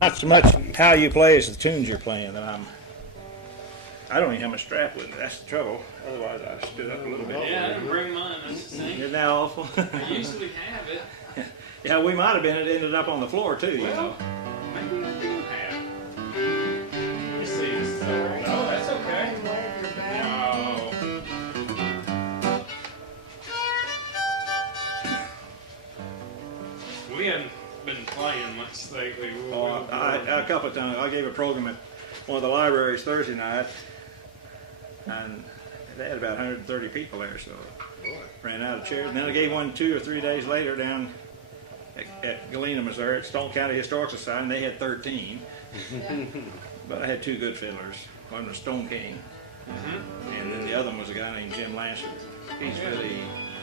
Not so much how you play as the tunes you're playing that I don't even have my strap with me. That's the trouble. Otherwise, I stood up a little bit. Yeah, I didn't bring mine. That's the thing. Isn't that awful? I usually have it. Yeah, we might have been. It ended up on the floor too. You know. Maybe I do have. You see, this is all right. No, that's okay. No. We hadn't been playing much lately. A couple of times. I gave a program at one of the libraries Thursday night, and they had about 130 people there, so ran out of chairs. And then I gave one 2 or 3 days later down at Galena, Missouri, at Stone County Historical Society, and they had 13. But I had 2 good fiddlers. One was Stone King, and then the other one was a guy named Jim Lancer. He's really...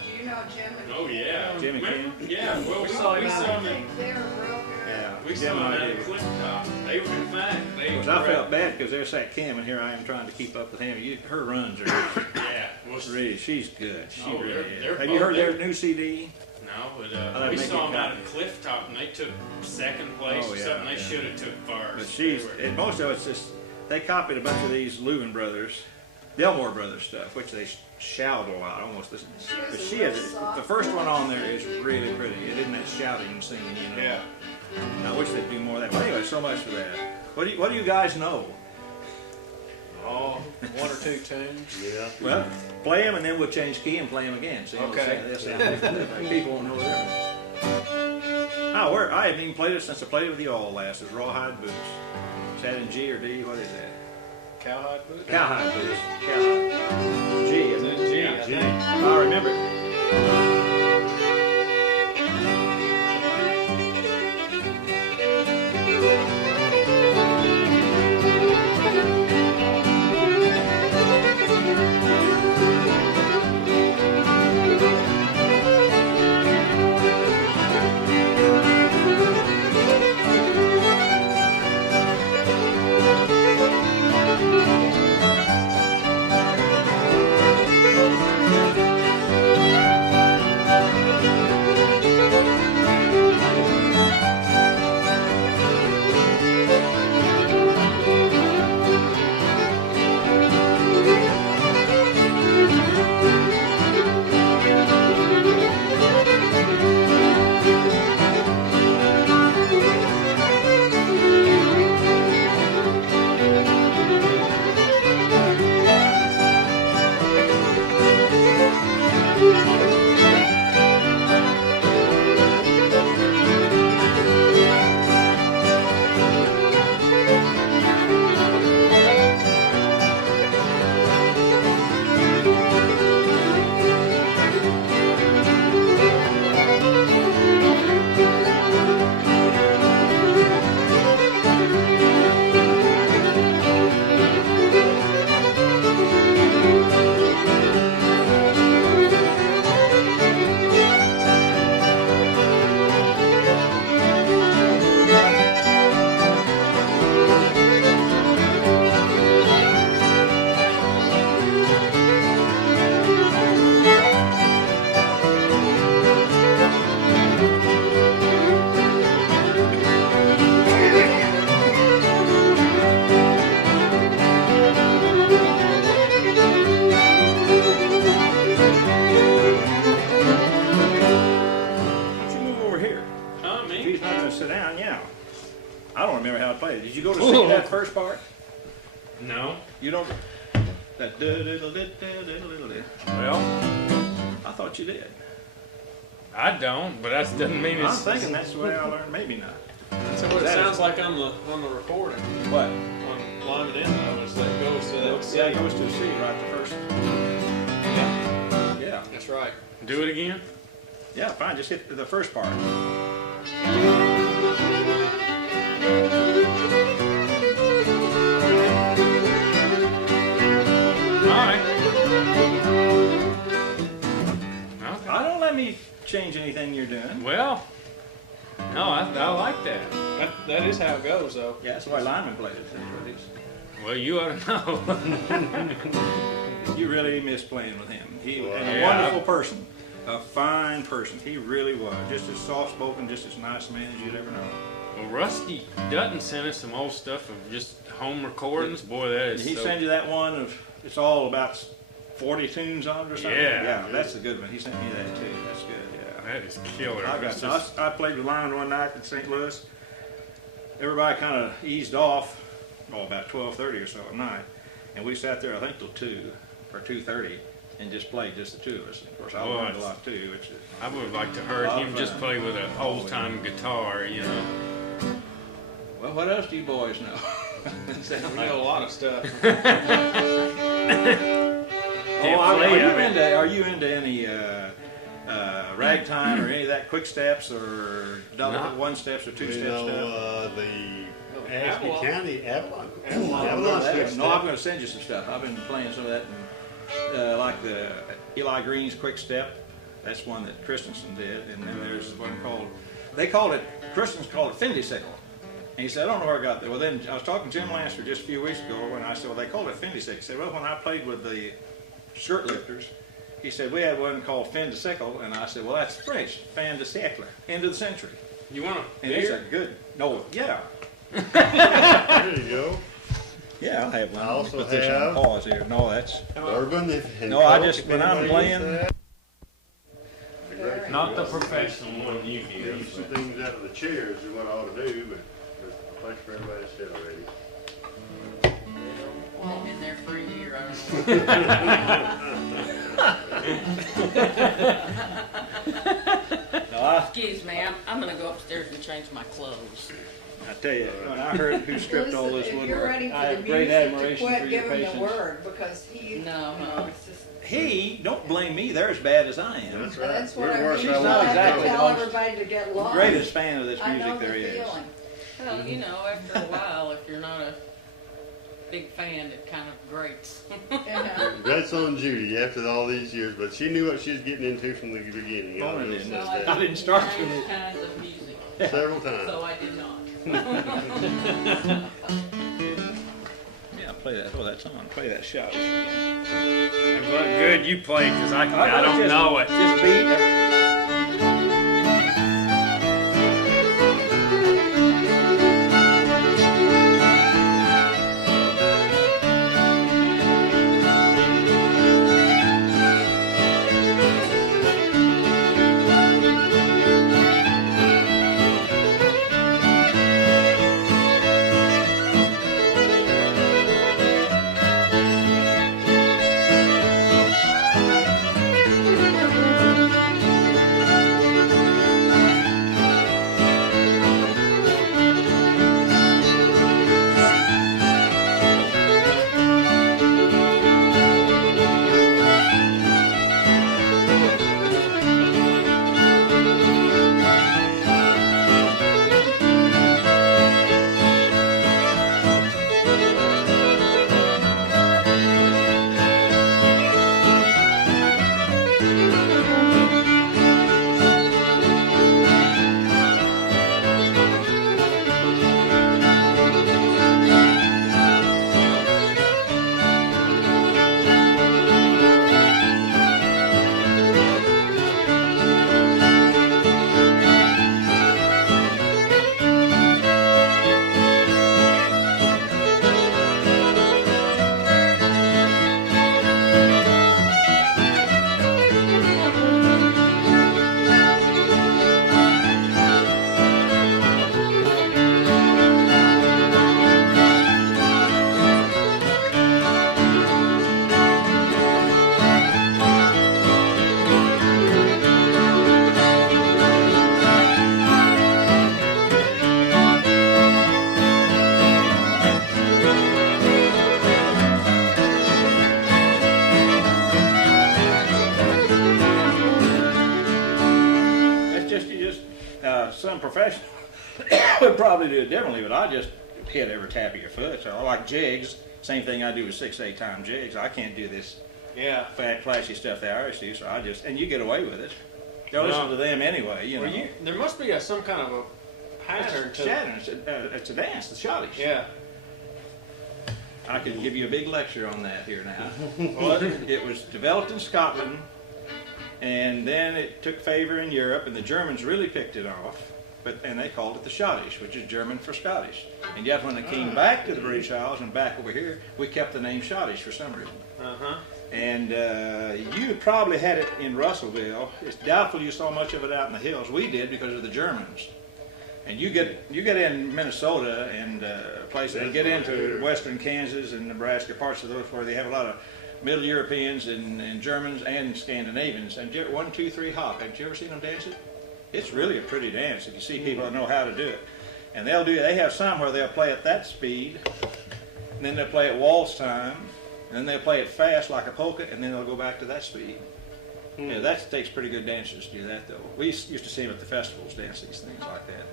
Do you know Jim? Oh, yeah. Jim and King? Yeah, well, we saw him. They were real good. Yeah. We saw him at the cliff top. They were fine. Of course, I felt bad because there's that Kim, and here I am trying to keep up with him. Her runs are Yeah. really, she's good. She really is. they're Have you heard their new CD? No, but we saw them out at cliff top, and they took second place or something. They should have took first. But and most of it's just, they copied a bunch of these Leuven brothers, Delmore brothers stuff, which they shout a lot, almost. But she has, the first one on there is really pretty. It isn't that shouting and singing, you know. Yeah. I wish they'd do more of that. But anyway, so much for that. What do you guys know? Oh, 1 or 2 tunes. Yeah. Well, play them and then we'll change key and play them again. See, Okay. They'll sound different. People won't know the difference. Oh, I haven't even played it since I played it with you all last. It's Rawhide Boots. Is that in G or D? What is that? Cowhide Boots? Cowhide Boots. Cowhide. G, isn't it? G, I think. I remember it. Did you go to sing that first part? No. You don't? That Well, I thought you did. I don't, but that doesn't mean I'm it's. thinking that's the way I learned. Maybe not. So what it sounds like on the recording. What? On Lyman Enloe is that goes to that C. Yeah, it goes to C, right? The first. Yeah. Yeah. That's right. Do it again? Yeah, fine. Just hit the first part. Alright. Okay. Don't let me change anything you're doing. Well, no, I like that. That is how it goes, though. Yeah, that's why Lyman played it. Well, you ought to know. You really miss playing with him. He was a Yeah. wonderful person, a fine person. He really was. Just as soft-spoken, just as nice a man as you'd ever know. Well, Rusty Dutton sent us some old stuff of just home recordings. Boy, that is Did he so... send you that one of, it's all about 40 tunes on it or something? Yeah. Yeah, that's a good one. He sent me that too. That's good, yeah. That is killer. I, It's got, just- I played with Lyman one night in St. Louis. Everybody kind of eased off, about 12:30 or so at night. And we sat there, I think, till 2 or 2:30 and just played, just the two of us. Of course, I learned a lot too. Which is, I would have liked to heard him just play with an old-time guitar, you know. well, what else do you boys know? We know a lot of stuff. Are you into any ragtime or any of that quick steps or double one steps or two step stuff? The Ashby County Avalon. No, I'm Steps. going to send you some stuff. I've been playing some of that, like the Eli Green's quick step. That's one that Christensen did, and then there's one called. Christensen called it Fendy Sickle. And he said, I don't know where I got that. Well, then I was talking to Jim Lancer just a few weeks ago, and I said, well, they called it Fendy Sickle. He said, well, when I played with the skirt lifters, he said, we had one called Fin de Sickle, and I said, well, that's French, Fin de siècle, end of the century. You want And it's a good, no, yeah. There you go. Yeah, I'll have one. I also Put this on have- pause here. No, that's, Bourbon. And No, I Coke, just- if when I'm anybody playing- uses that. Very Not the good. professional one you Get do. some things out of the chairs is what I ought to do, but there's a place for everybody to sit already. Well, been there for a year. no, I Excuse me, I'm gonna go upstairs and change my clothes. tell you, when I heard who stripped all this Listen, if you're ready woodwork, for I the have great music to admiration quit, for your give him the patience. word, because he, No. it's just, He, don't blame me, they're as bad as I am. That's right. that's what We're I worse mean. You than not don't I have exactly to the tell most everybody to get lost. Greatest fan of this I music know there the is. feeling. Well, you know, after a while, if you're not a big fan, it kind of grates. Yeah. That's on Judy after all these years, but she knew what she was getting into from the beginning. Oh, I I will didn't. say So that. I didn't start to. Change kinds of music, Several times. so I did not. Yeah, play that. Oh, that's on. Play that shot. I'm glad good you played because I don't just, know it. Just beat. Some professional would probably do it differently, but I just hit every tap of your foot. So I like jigs. Same thing I do with 6/8 time jigs. I can't do this Yeah. fat, flashy stuff the Irish do, so I just, and you get away with it. They'll listen to them anyway, you know. Well, there must be some kind of a pattern to it. Shattered. It's a dance, the Schottische. Yeah. I could give you a big lecture on that here now. Well, it was developed in Scotland, and then it took favor in Europe, and the Germans really picked it off. and they called it the Schottische, which is German for Scottish. And yet when it came back to the British Isles and back over here, we kept the name Schottische for some reason. And you probably had it in Russellville. It's doubtful you saw much of it out in the hills. We did because of the Germans. And you get in Minnesota and places, and get into western Kansas and Nebraska, parts of those where they have a lot of Middle Europeans and Germans and Scandinavians. And 1, 2, 3 hop. Have you ever seen them dance it? It's really a pretty dance if you see people that know how to do it. And they have some where they'll play at that speed, and then they'll play at waltz time, and then they'll play it fast like a polka, and then they'll go back to that speed. Yeah, that takes pretty good dancers to do that, though. We used to see them at the festivals dance these things like that.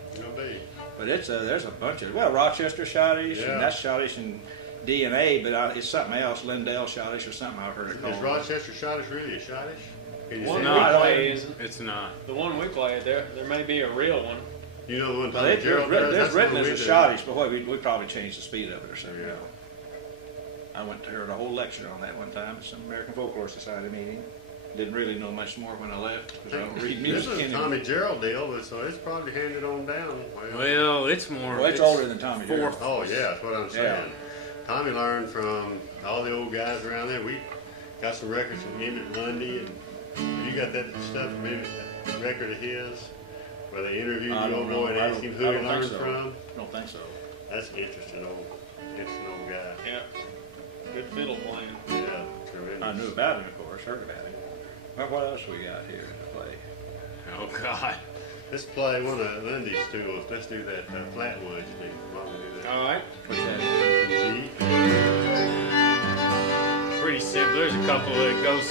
But there's a bunch of, Rochester Schottische, and that's Schottische and DNA, but it's something else, Lindell Schottische or something I've heard it called. Is Rochester Schottische really a Schottische? One we play isn't. It's not. The one we played, there may be a real one. You know the one Well, Gerald does? there's That's written what as we a do. Schottische, but we probably changed the speed of it or something. I went to heard a whole lecture on that one time at some American Folklore Society meeting. Didn't really know much more when I left because I don't read This music is a anymore. Tommy Gerald deal, but so it's probably handed on down. Well, it's more. Well, it's older than Tommy Gerald. Oh yeah, that's what I'm saying. Tommy learned from all the old guys around there. We got some records from Emmett Lundy, and you got that stuff from Emmett, that record of his, where they interviewed I the don't old know. boy and I asked him don't- who I he don't think learned so. from. I don't think so. That's an interesting old guy. Yeah. Good fiddle playing. Yeah, tremendous. I knew about him, of course, heard about him. Well, what else we got here to play? Oh God. Let's play one of Lundy's tools. Let's do that Flatwood thing. Why don't we do that? All right. What's that? G. Pretty simple. There's a couple that goes.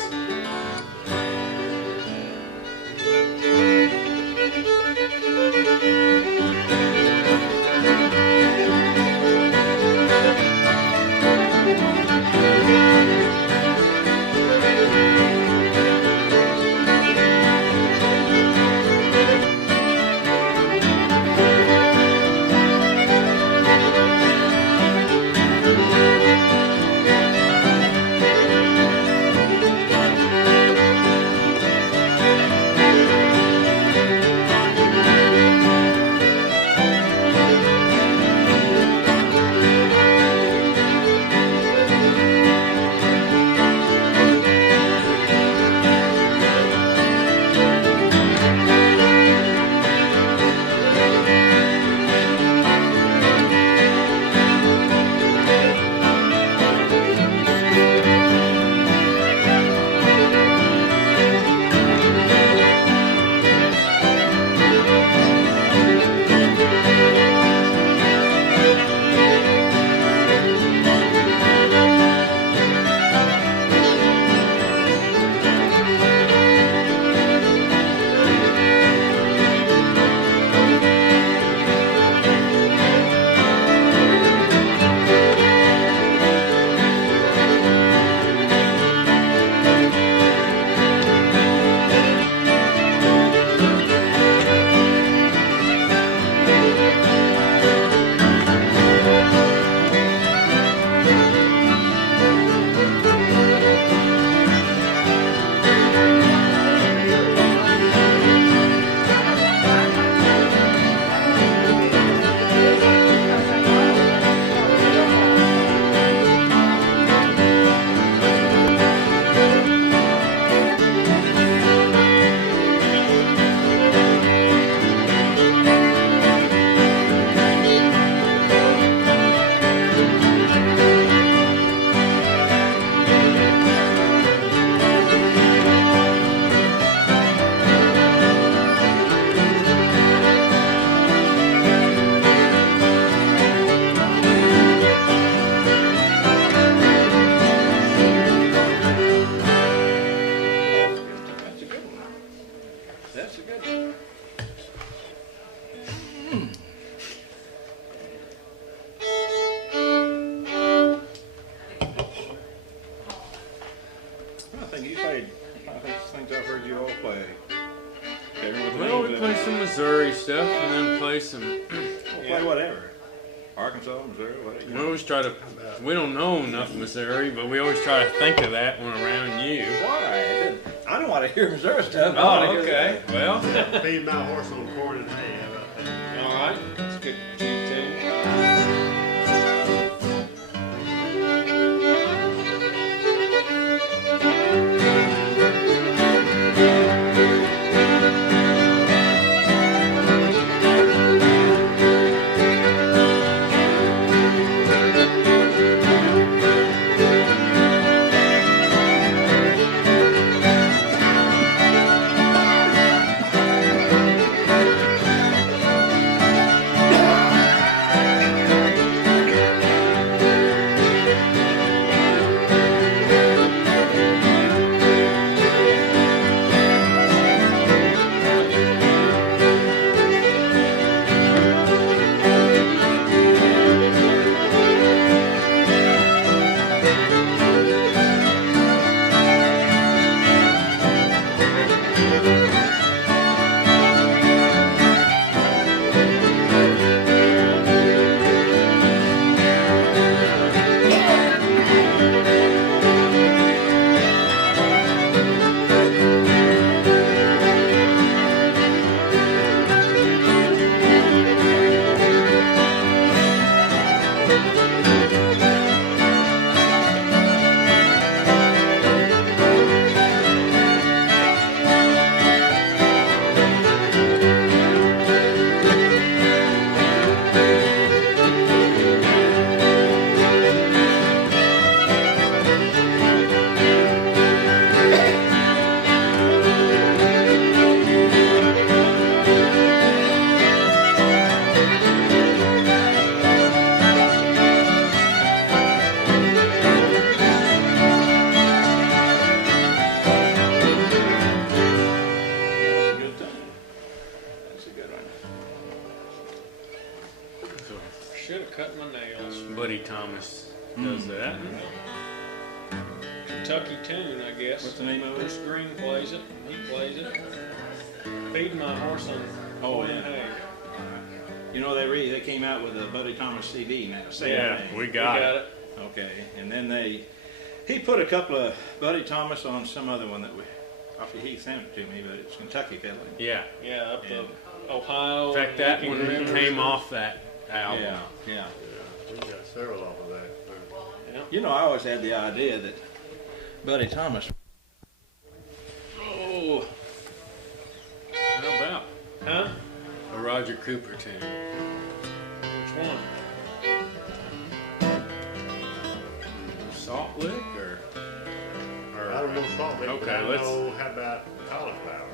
Well, we play some Missouri stuff and then play some. We'll play whatever. Arkansas, Missouri, whatever. We always try to. We don't know enough Missouri, but we always try to think of that when around you. Why? I don't want to hear Missouri stuff. I Oh, wanna hear okay. that. Well, Feed my horse on corn and hay. How about that? Good G tune. Should have cut my nails. Buddy Thomas does that. Kentucky tune, I guess. What's the name of Bruce it? Green plays it. He plays it. Feeding my horse on corn and hay. You know, they came out with a Buddy Thomas CD now. Same Yeah, thing. we got it. Okay, and then he put a couple of Buddy Thomas on some other one that he sent it to me, but it's Kentucky fiddling. Yeah. Yeah, up And- the Ohio. In fact, that Lincoln one River. came off that album. Yeah. We got several off of that. You know, I always had the idea that Buddy Thomas. Oh. How about Huh? a Roger Cooper tune? Which one? Salt Lick or? I don't know Salt Lick, but Okay, I let's- know, how about cauliflower?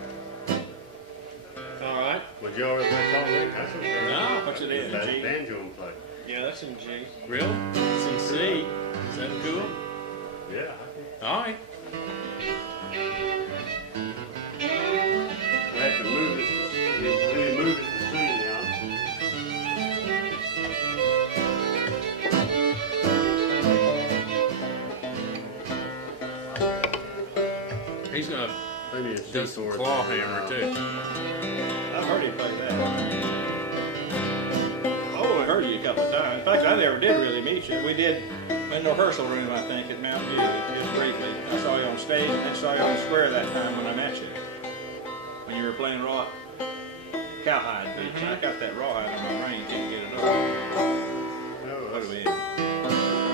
All right. Would you already play Salt Lick? That's okay. No, what's it in? That's G? banjo and play. Yeah, that's in G. Really? It's in C. Is that cool? Yeah. All right. I have to move it. Really move it to C now. He's gonna Maybe it's do C some chord. claw hammer too. I've heard him play that. Oh, I heard you a couple of times. In fact, I never did really meet you. We did in the rehearsal room, I think, at Mount View, just briefly. I saw you on stage, and then saw you on the square that time when I met you. When you were playing Cowhide Boots. I got that rawhide on my brain, can't get it over. No, What do that's, we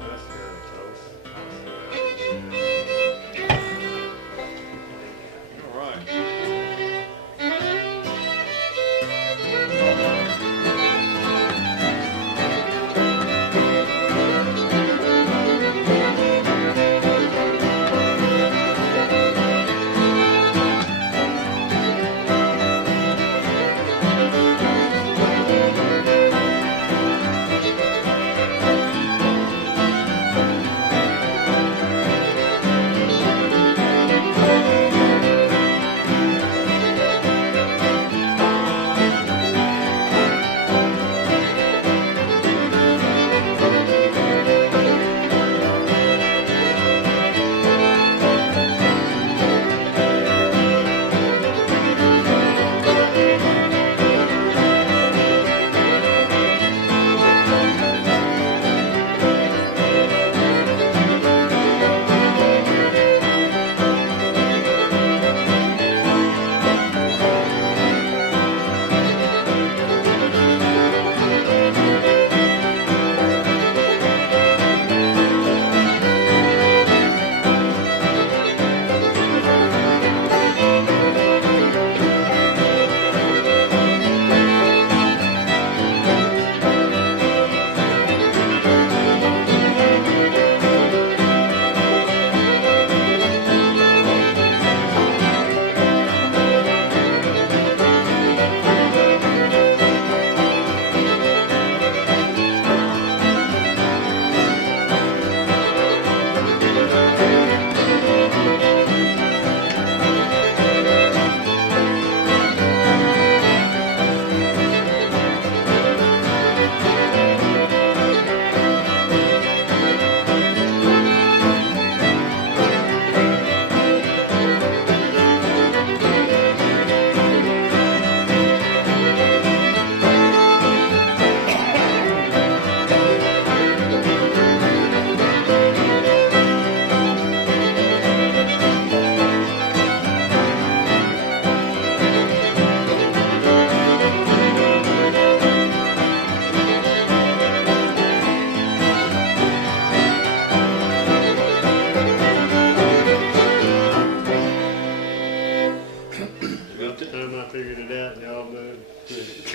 that's kind of close. All right.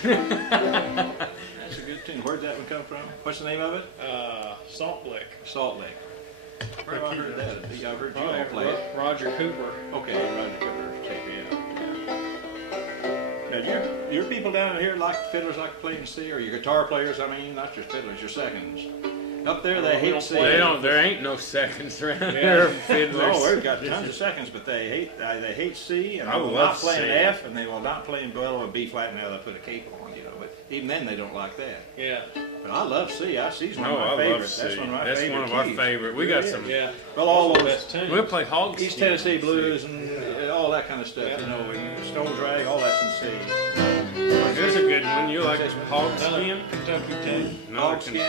That's a good tune. Where'd that one come from? What's the name of it? Salt Lick. Salt Lake. Where have I heard that? I've heard you all play it. Roger Cooper. Okay, Roger Cooper. Take me out. Now, your people down here like fiddlers like to play in C, or your guitar players, I mean, not your fiddlers, your seconds. Up there, they hate C. They don't. There ain't no seconds around here. Fiddlers. Oh, we've got tons of seconds, but they hate C, and I they will love not play C. an F, and they will not play in below a B flat. Now they put a cape on, you know. But even then, they don't like that. Yeah. But I love C. C's one Oh, of my I love favorites. C. That's one of my That's favorite one of our keys. favorite. We got some. Yeah. Well, all Those are the those best tunes. We'll play Hog Skin. East Tennessee blues and all that kind of stuff, Yeah. you know, and Stone Drag, all that's in C. Here's a good one. You like Hog Skin? Kentucky tune. Hog Skin.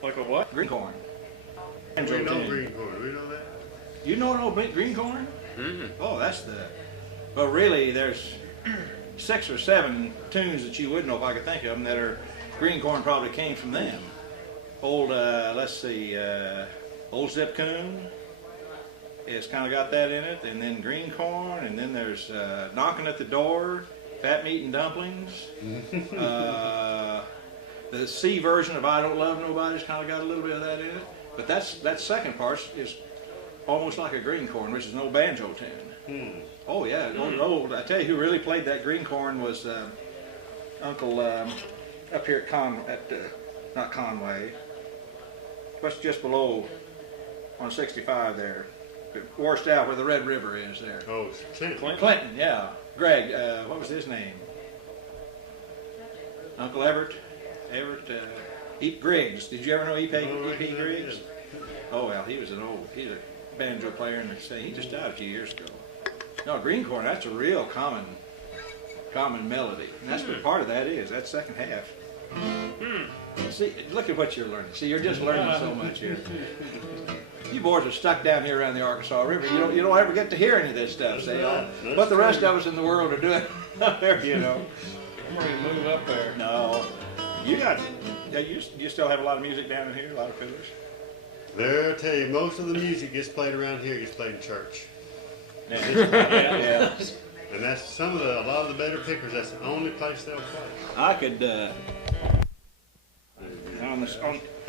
Like a what? Green corn. We know green corn. Do we know that? You know no green corn? Mm-hmm. Oh, that's the. Well, really, there's 6 or 7 tunes that you would know if I could think of them that are green corn. Probably came from them. Old, let's see, Old Zip Coon. It's kind of got that in it, and then green corn, and then there's Knocking at the Door, Fat Meat and Dumplings. The C version of I Don't Love Nobody's kind of got a little bit of that in it. But that second part is almost like a green corn, which is an old banjo tune. Oh yeah, old. I tell you, who really played that green corn was Uncle up here at not Conway, but just below on 65 there, washed out where the Red River is there. Oh, Clinton. Clinton, yeah. Greg, what was his name? Uncle Everett. Griggs. Did you ever know E.P. Griggs? Oh well, he's a banjo player, and he just died a few years ago. No, green corn, that's a real common melody. And that's what part of that is, that second half. See, look at what you're learning. See, you're just learning so much here. You boys are stuck down here around the Arkansas River. You don't ever get to hear any of this stuff, see? But the rest of us in the world are doing up there, you know. I'm ready to move up there. No. You got Yeah, you still have a lot of music down in here, a lot of fiddlers. There, I tell you, most of the music gets played around here gets played in church. Yeah. And that's a lot of the better pickers, that's the only place they'll play. I could, on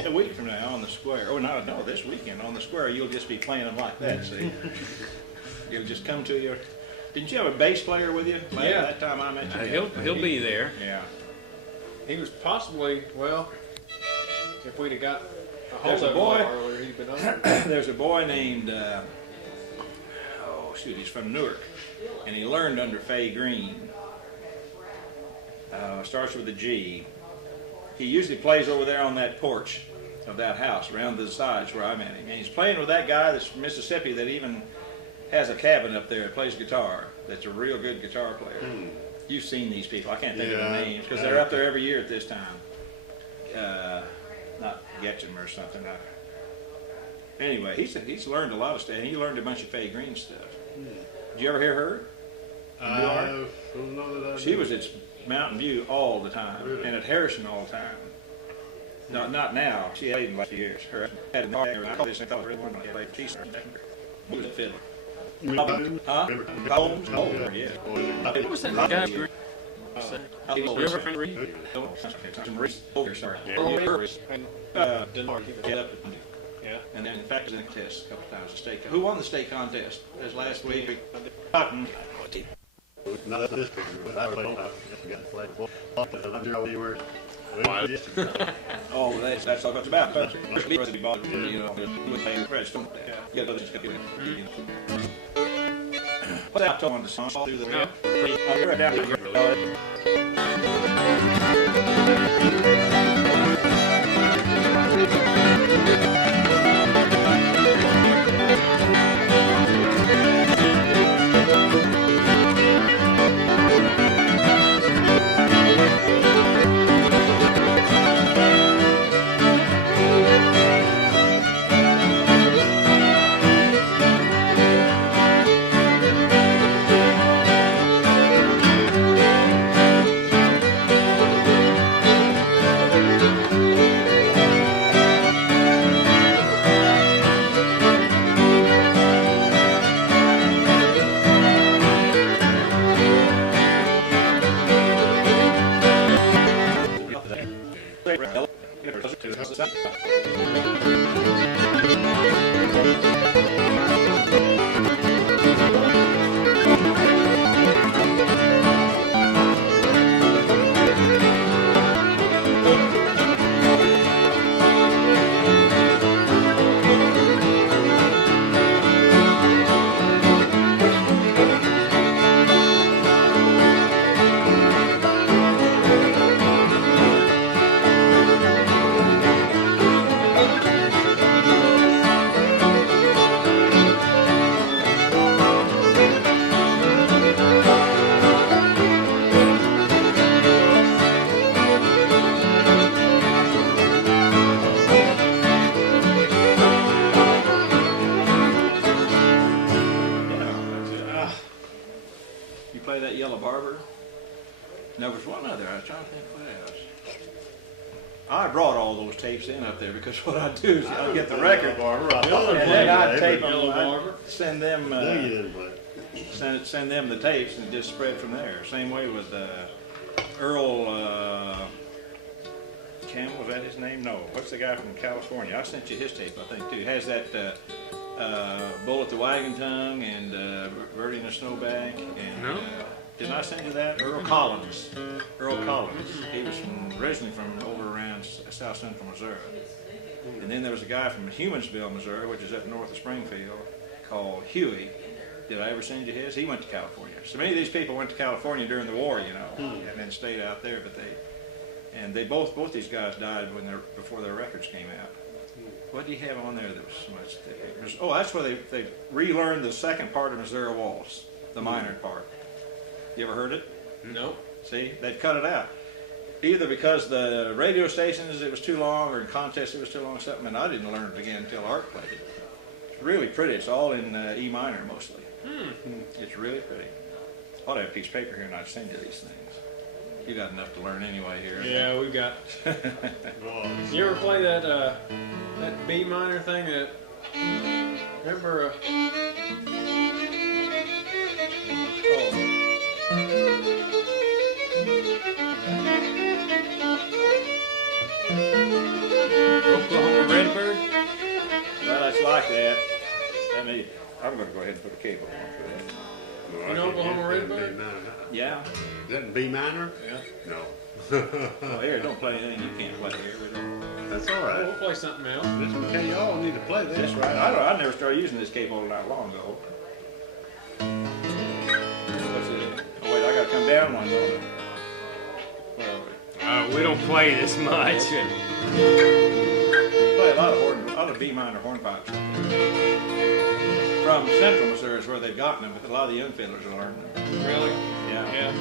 a week from now on the square, no, this weekend on the square, you'll just be playing them like that, see? You'll just come to your, didn't you have a bass player with you? Yeah. That time I met you. He'll be there. Yeah. He was possibly, well, if we'd have got a There's hold a of him boy. earlier, he'd been on. There's a boy named, he's from Newark, and he learned under Faye Green. Starts with a G. He usually plays over there on that porch of that house, around the sides where I met him. And he's playing with that guy that's from Mississippi that even has a cabin up there that plays guitar. That's a real good guitar player. You've seen these people. I can't think of their names because they're up there every year at this time. Not Getcham or something. Anyway, he's learned a lot of stuff, and he learned a bunch of Faye Green stuff. Did you ever hear her? I don't know that I She do. was at Mountain View all the time, Really? and at Harrison all the time. Not now. She played in the last few years. Her had a daughter. I call this thing really one. She started. Who was a fiddler? Huh? Holmes? Oh, yeah. What was that guy? You ever been read? Dennard. Yeah. And then, in fact, was in a contest a couple times. Who won the state contest? This last week. Cotton. Not this picture, but I really don't. I got the flag. I'm sure you were. Oh, that's all it's about. You know, with a press. You gotta What's that on the song? Do the right down here. I brought all those tapes in up there because what I do is I get the record, and then I tape them. I send them, send them the tapes and just spread from there. Same way with Earl Campbell. Was that his name? No. What's the guy from California? I sent you his tape, I think, too. It has that Bull at the Wagon Tongue and Birdie in the Snowbank. And, No. Didn't I send you that? Earl Collins. Earl Collins. He was originally from over around South Central Missouri. And then there was a guy from Humansville, Missouri, which is up north of Springfield, called Huey. Did I ever send you his? He went to California. So many of these people went to California during the war, you know, and then stayed out there. But they both these guys died before their records came out. What do you have on there that was so much? That's where they relearned the second part of Missouri Waltz, the minor part. You ever heard it? No. See, they'd cut it out. Either because the radio stations it was too long, or in contests it was too long, or something. And I didn't learn it again until Art played it. It's really pretty. It's all in E minor mostly. It's really pretty. I ought to have a piece of paper here and I'd send you these things. You got enough to learn anyway here. Yeah, we've got. Boys. You ever play that that B minor thing that? Remember? Oklahoma Redbird? Well, it's like that. I'm going to go ahead and put a cable on for that. You know Oklahoma Redbird? Yeah. Is that in B minor? Yeah. No. Well, here, don't play anything you can't play here. We don't. That's all We'll right. play something else. This one, okay, y'all need to play this. That's right. I never started using this cable not long ago. What's it? Oh, wait, I got to come down one, don't I? Where are we? We don't play this much. Play a lot of other B minor hornpipes. From Central Missouri is where they've gotten them, but a lot of the young fiddlers are learning them. Really? Yeah. Yeah.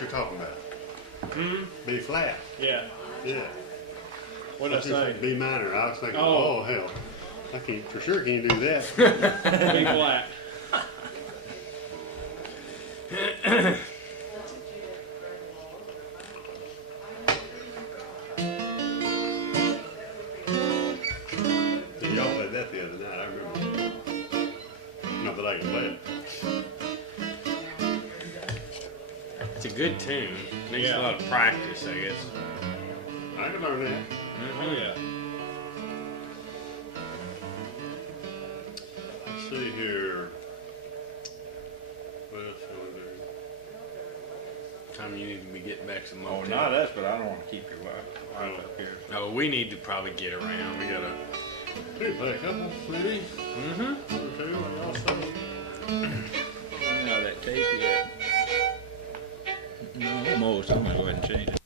You're talking about B flat. Yeah. Yeah. What did I say? B minor. I was thinking, Oh. oh hell, I can't for sure can't do that. B flat. Y'all played that the other night. I remember. Not that I can play it. It's a good tune. Needs a lot of practice, I guess. I can learn that. Oh yeah. Let's see here. What else shall we do? Time you need to be getting back some Oh, more. not us, but I don't want to keep your wife up here. No, we need to probably get around. We gotta. We can play a couple, maybe. Mm-hmm. One or two, like y'all say. No, that tape yet. No, almost. I'm going to go ahead and change it.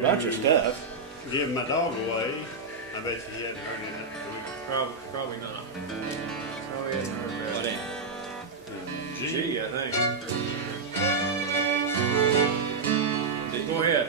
Bunch of stuff. Give my dog away. I bet you he hadn't heard any of that. Probably not. Oh yeah, What in? G, I think. Go ahead.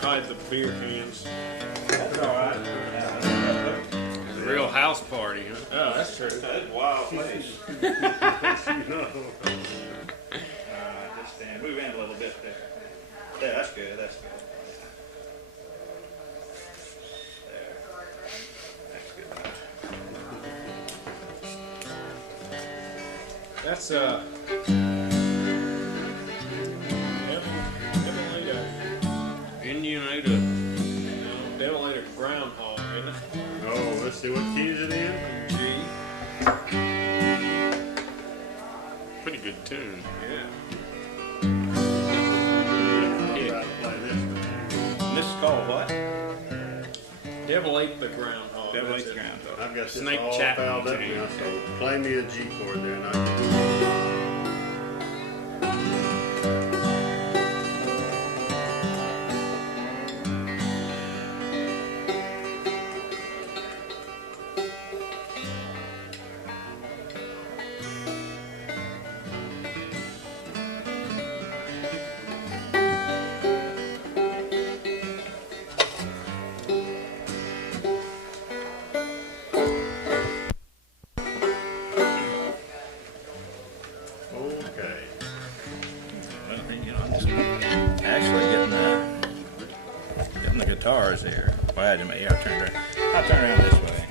hide the beer cans. That's all right. It's a real house party, huh? Oh, that's true. That's a wild place. No. Just stand. Move in a little bit there. Yeah, that's good. That's good. There. That's good. That's definitely Indian ate a definitely a groundhog, isn't it? Oh, let's see what key is it in. G. pretty good tune. Yeah. I'll try to play this one. This is called what? Devil ate the groundhog. Devil that's Ate the it. Groundhog. I've got this Snake all chat fouled up routine. now, so play me a G chord there, and I can. Okay. Well, you know, I'm just actually getting the guitars here. Well, I didn't. Yeah, I'll turn around this way.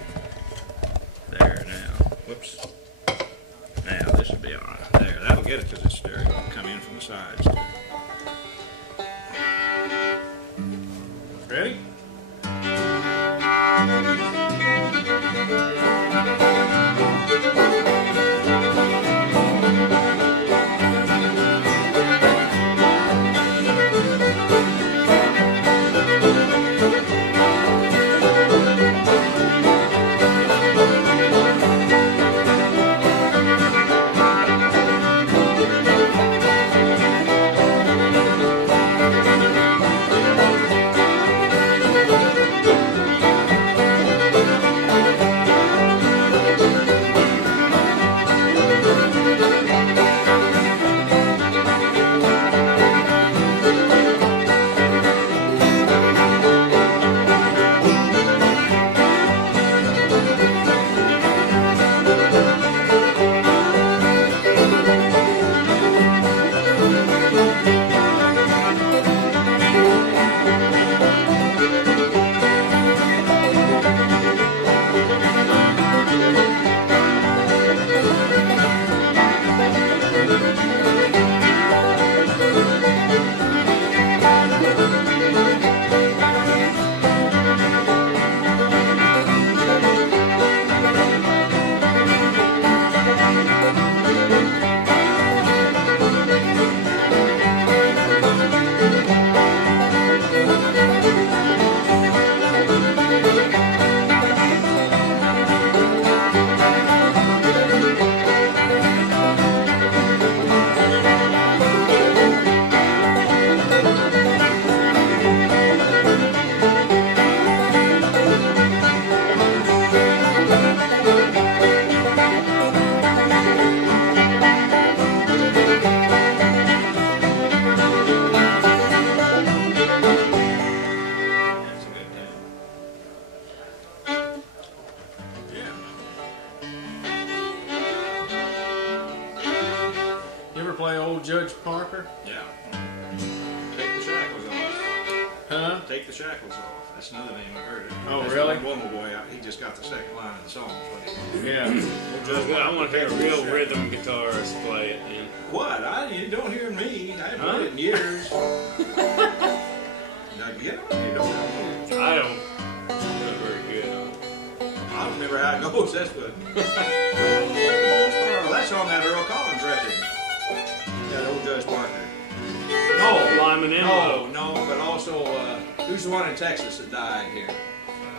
There now. Whoops. Now this should be all right. There, that'll get it because it's stereo. It'll come in from the sides too. Ready? That's a good tune. Yeah. You ever play Old Judge Parker? Yeah. Take the shackles off. Huh? Take the shackles off. That's another name I heard it. Oh, That's really? One boy, he just got the second line of the song. Yeah. I want to hear a real rhythm guitarist play it. Man. What? You don't hear me. I haven't played it in years. Now, you know, you don't know. I don't. I'm not very good. I don't remember how it goes. That's good. Well, that's on that Earl Collins record. That Old Judge Parker. No, Lyman Enloe. No, but also, who's the one in Texas that died here?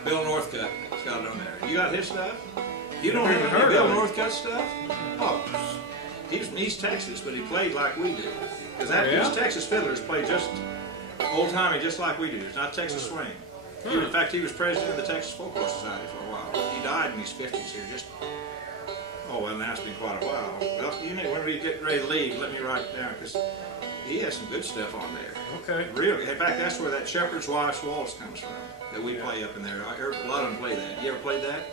Bill Northcutt. It's got it on there. You got his stuff? You don't Never have heard any Bill of it. Northcutt stuff? Oh, he's from East Texas, but he played like we do. Because Yeah? these Texas fiddlers play just old-timey, just like we do. It's not Texas swing. In fact, he was president of the Texas Folklore Society for a while. He died in his 50s here. Oh, well, now it's been quite a while. Well, you know, when we get ready to leave, let me write it down, because he has some good stuff on there. Okay. Really, in fact, that's where that Shepherd's Wife's Waltz comes from. That we play up in there. I heard a lot of them play that. You ever played that?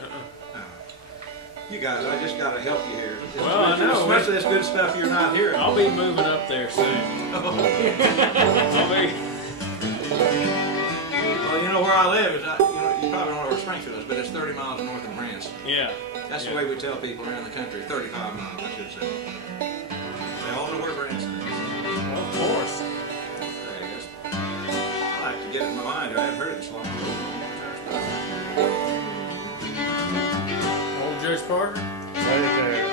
You guys, I just got to help you here. Well, I know. Much of this good stuff you're not hearing. I'll be moving up there soon. I'll be. Well, you know where I live is, you probably don't know where Springfield is, but it's 30 miles north of Branson. Yeah. That's the way we tell people around the country. 35 miles, I should say. They all know where Branson is. Well, of course. I like to get it in my mind. I haven't heard it this long. Old Judge Parker. Right there.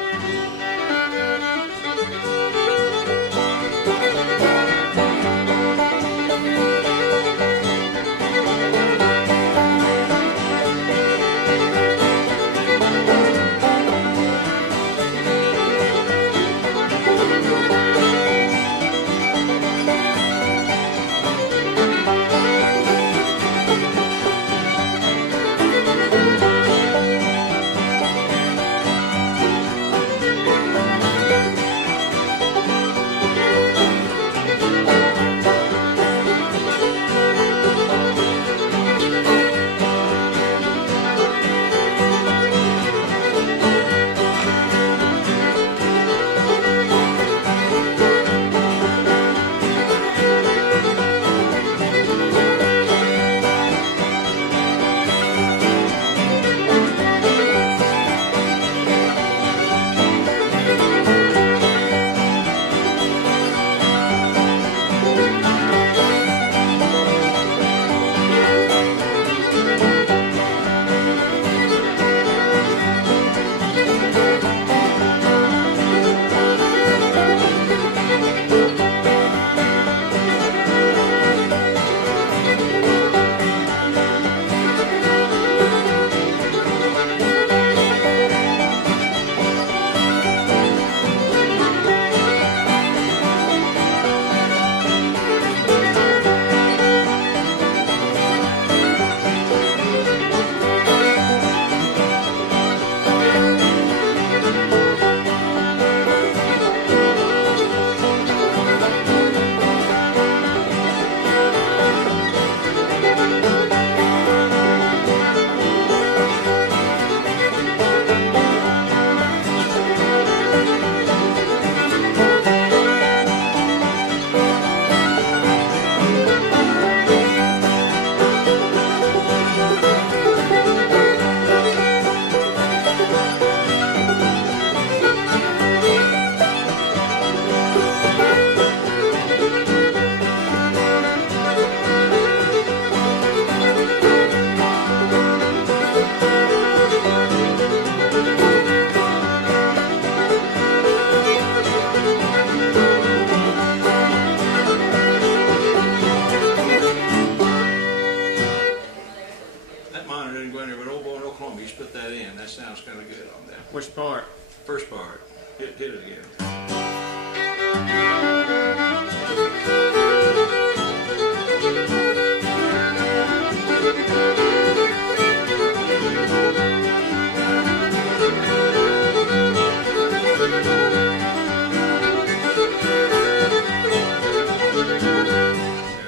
Which part? First part. Hit it again.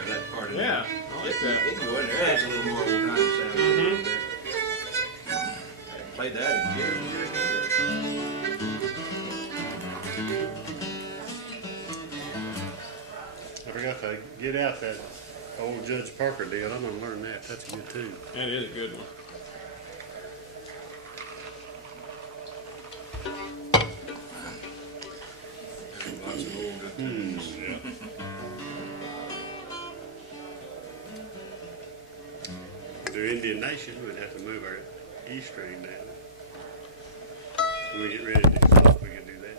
That part in Yeah, there. I like that. It can go in there. It adds a little more kind of sound. Played that in years and years and years. I forgot to get out that old Judge Parker deal. I'm gonna learn that. That's good too. That is a good one. Lots of old good tunes. Do Indian Nation, we'd have to move our E string down. When we get ready to do something, we can do that.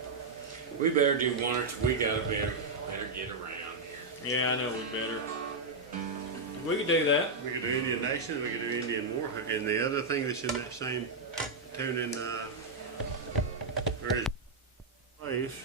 We better do one or two. We gotta better get around here. Yeah, I know we better. We could do that. We could do Indian Nation, we could do Indian War, and the other thing that's in that same tune in where is place.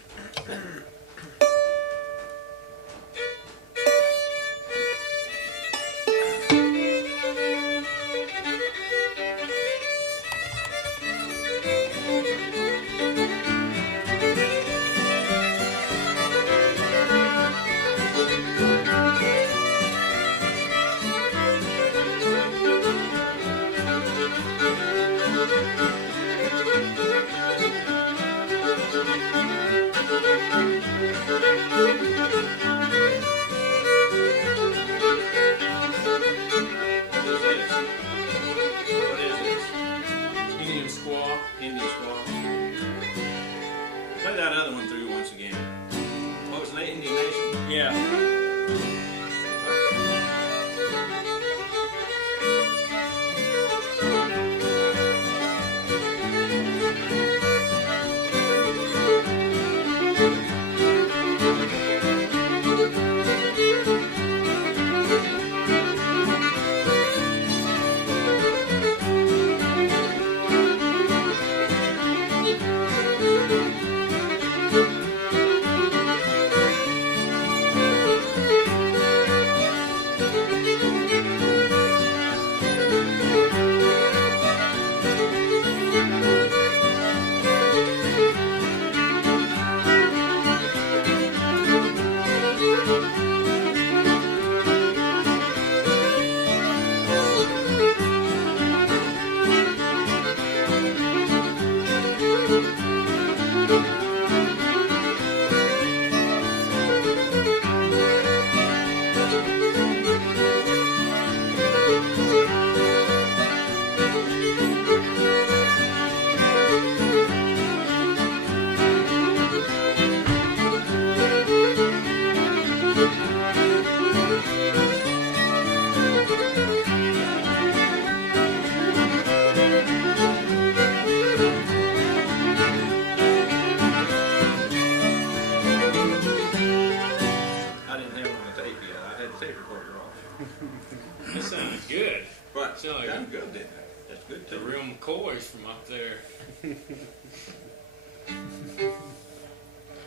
sounded good. But Sounded like sounded good, didn't it? That's good the too. real McCoys from up there.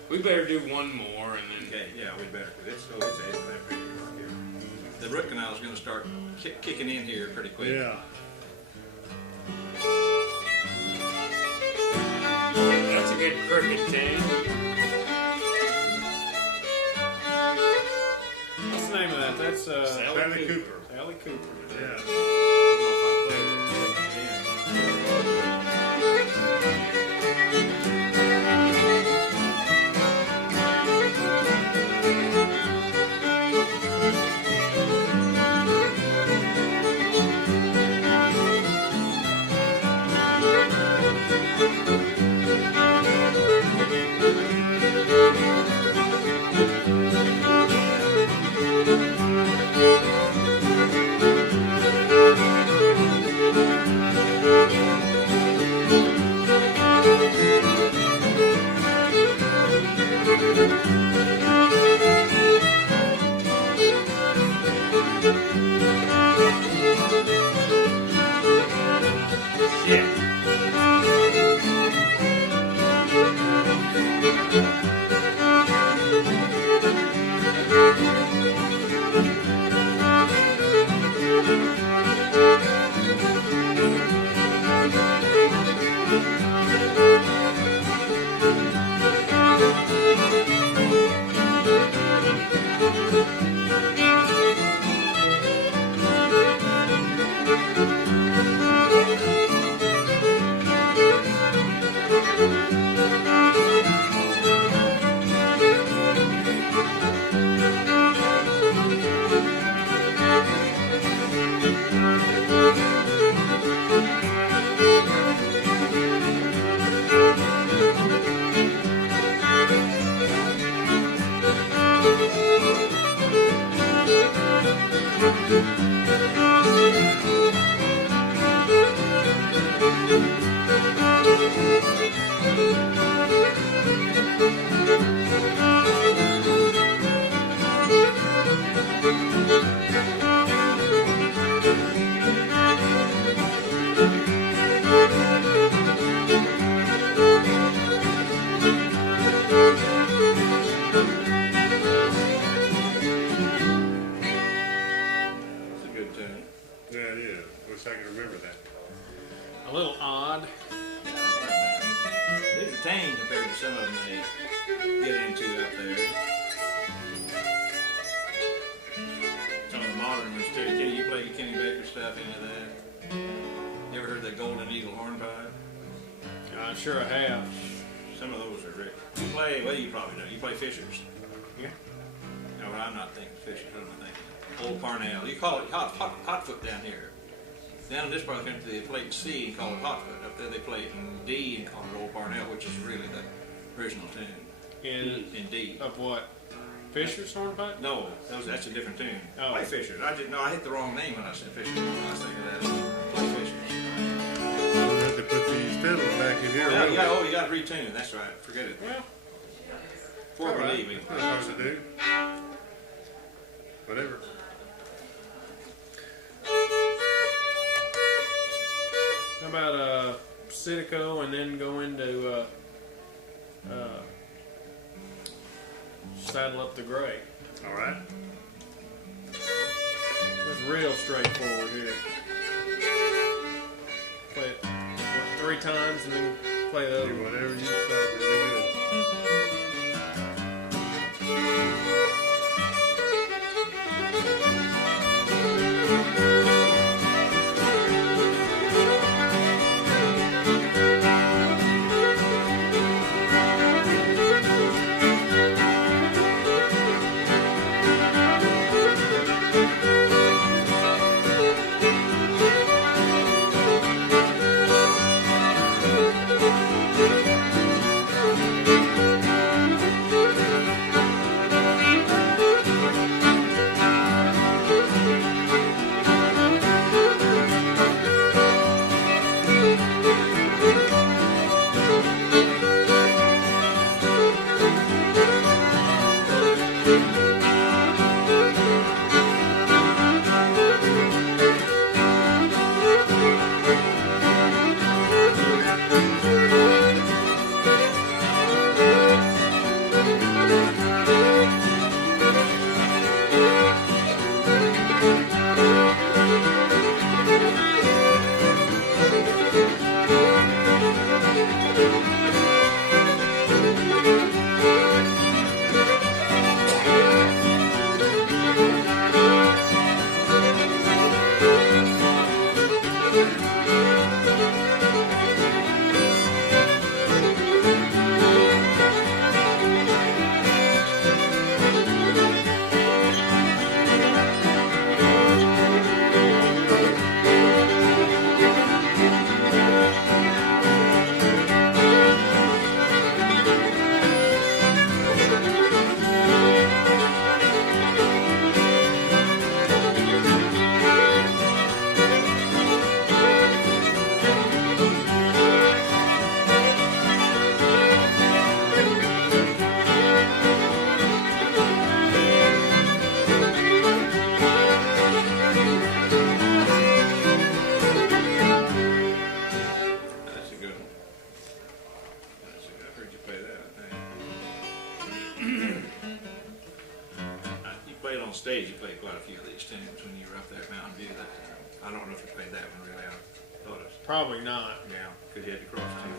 We better do one more and then. Okay, yeah, we better. It's the root canal is going to start kicking in here pretty quick. Yeah. That's a good crooked tune. What's the name of that? That's Sally Cooper. Sally Cooper. Yeah. Sure I have. Some of those are rich. You play, well, you probably know. You play Fishers. Yeah. No, I'm not thinking Fishers. What am I thinking? Old Parnell. You call it Hotfoot down here. Down in this part of the country, they played C and call it Hotfoot. Up there, they played in D and call it Old Parnell, which is really the original tune. In D. Of what? Fisher's hornpipe? No, that's a different tune. Oh. Play Fishers. I didn't know. I hit the wrong name when I said Fishers. I was thinking that. Play Fishers. We'll have to put these fiddles back in here. Yeah, you got to retune. That's right. Forget it. Well, Before we right. leave, That's hard to do. Whatever. how about Sitico and then go into Saddle Up the Gray? All right. It's real straightforward here. Play it 3 times and then play the other Do one. whatever you decide to do. On stage, you played quite a few of these tunes when you were up there at Mountain View that time. I don't know if you played that one really. I thought it was, Probably not. yeah, because you had to cross two.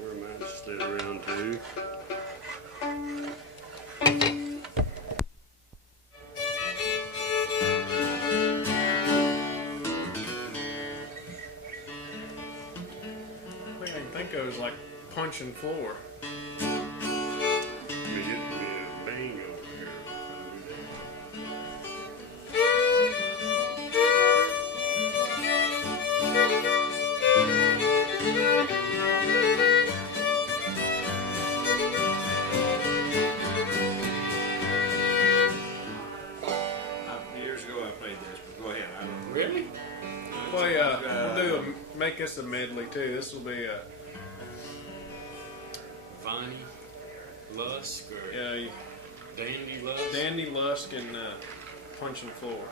Where mine slid around too. I think it was like punching floor. Be hitting me a bang over here. Years ago I played this, but go ahead. I don't know. Really? Play, we'll do make this a medley too. This will be a Viney, Lusk, or Dandy Lusk? Dandy Lusk and punching floor.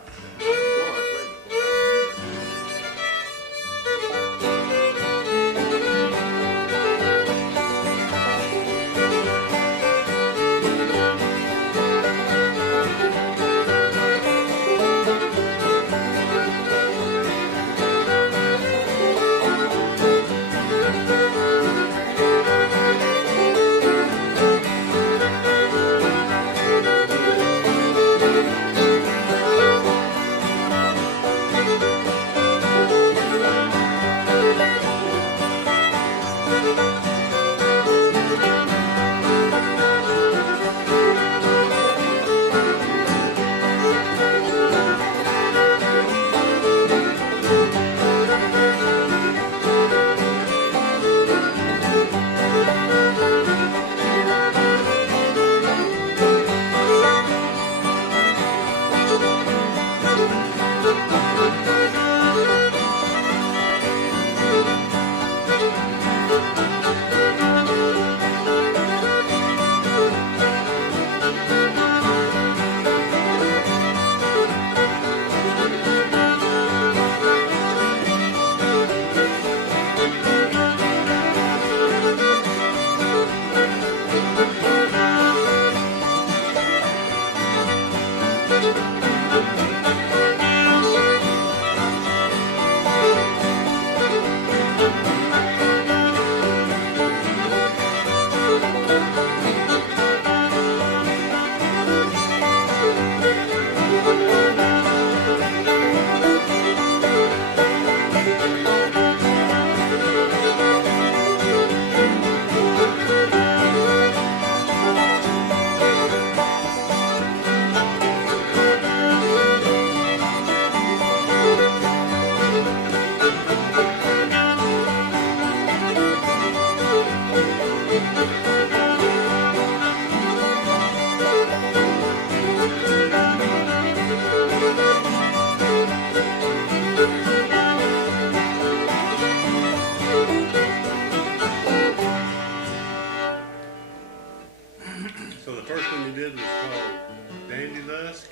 So the first one you did was called Dandy Lusk.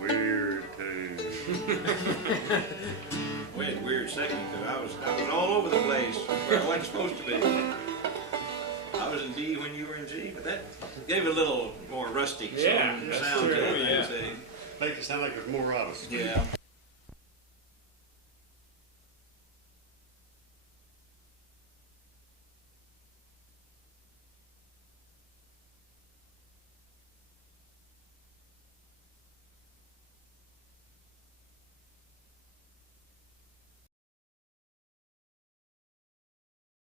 Weird tune. We had a weird second because I was all over the place where I wasn't supposed to be. I was was in D when you were in G, but that gave it a little more rustic Yeah, sound that's to true, it. yeah. Make it sound like there's more of us. Yeah.